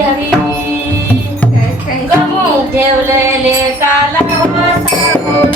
हरी हरी गमून ठेवलेले काला सांगून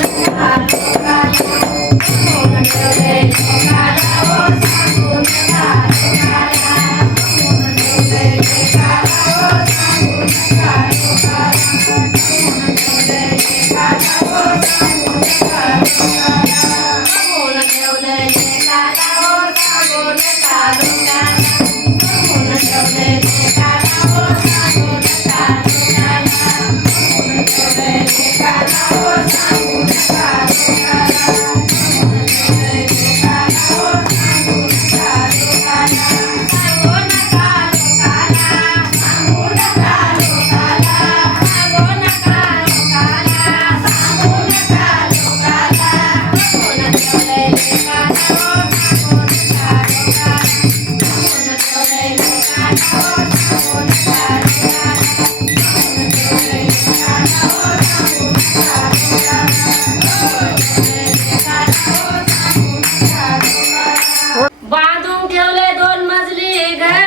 बांधून ठेवले दोन मजली घर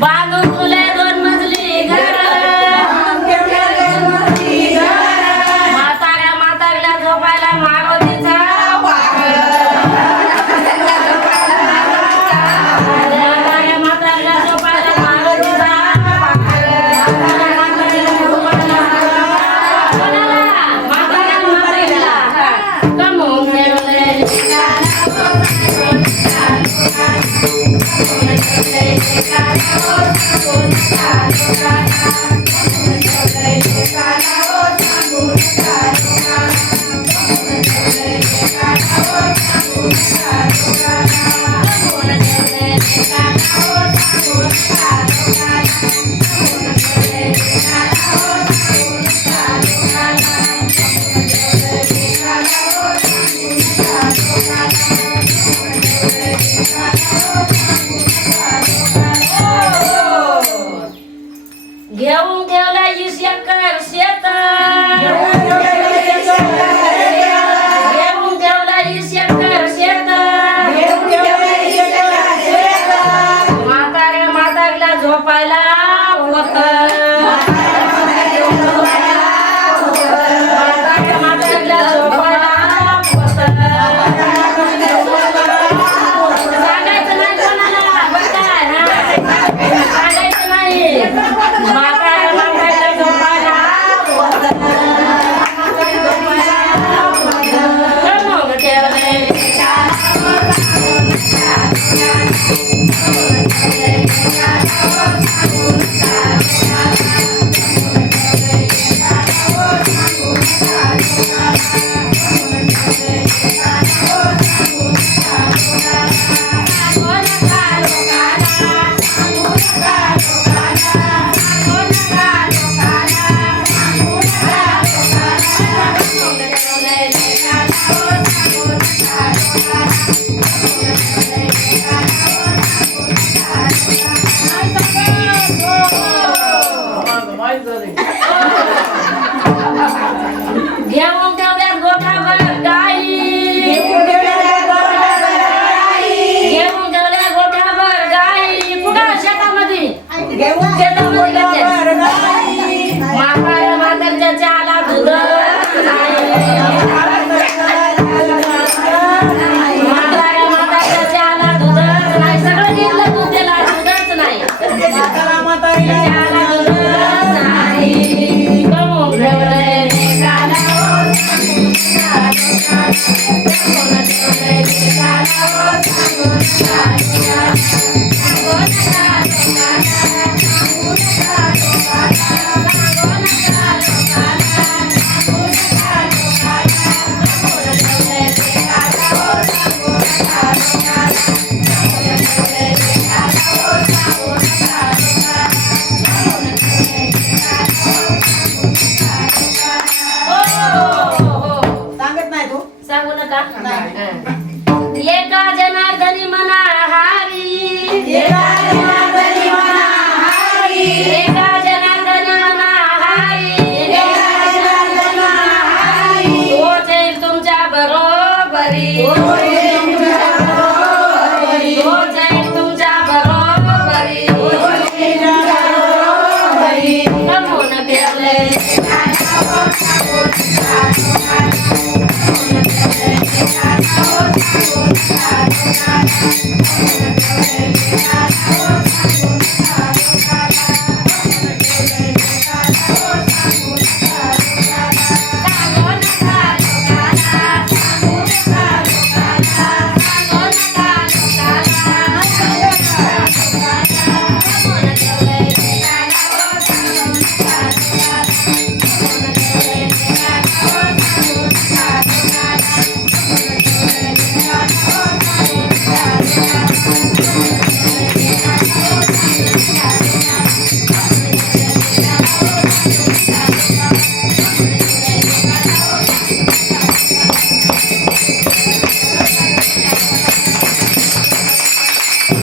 बांधून ठेवले दोन मजली घर म्हाताऱ्या म्हातारीला झोपायला मारुतीचा म्हाताऱ्या म्हातारीला झोपायला मारुतीचा घेऊन ठेवला 20 एकर शेत घेऊन ठेवला 20 एकर शेत म्हाताऱ्या म्हातारीला झोपायला होत म्हाताऱ्या म्हातारीला झोपायला होत सांगायचं नाही कोणाला बरं काय सांगायचं नाही म्हाताऱ्या म्हातारीला झोपायला होत गमून ठेवले घेऊन ठेवल्या गोठाभर गाई घेऊन ठेवल्या गोठाभर गाई कुठं शेतामध्ये म्हाताऱ्या म्हातारच्या चहाला दूध म्हाताऱ्या म्हातारच्या चहाला दूध नाही सगळं घेतलं दूध त्याला दूधच नाही चहाला दूध नाही गमून ठेवले सांगू नका एका जनार्दनी मना हारी एका जनार्दनी मना हारी एका जनार्दनी मना हारी एका जनार्दनी मना हारी होईल तुमच्या बरोबरी होईल तुमच्या बरोबरी ठेवलेले दादा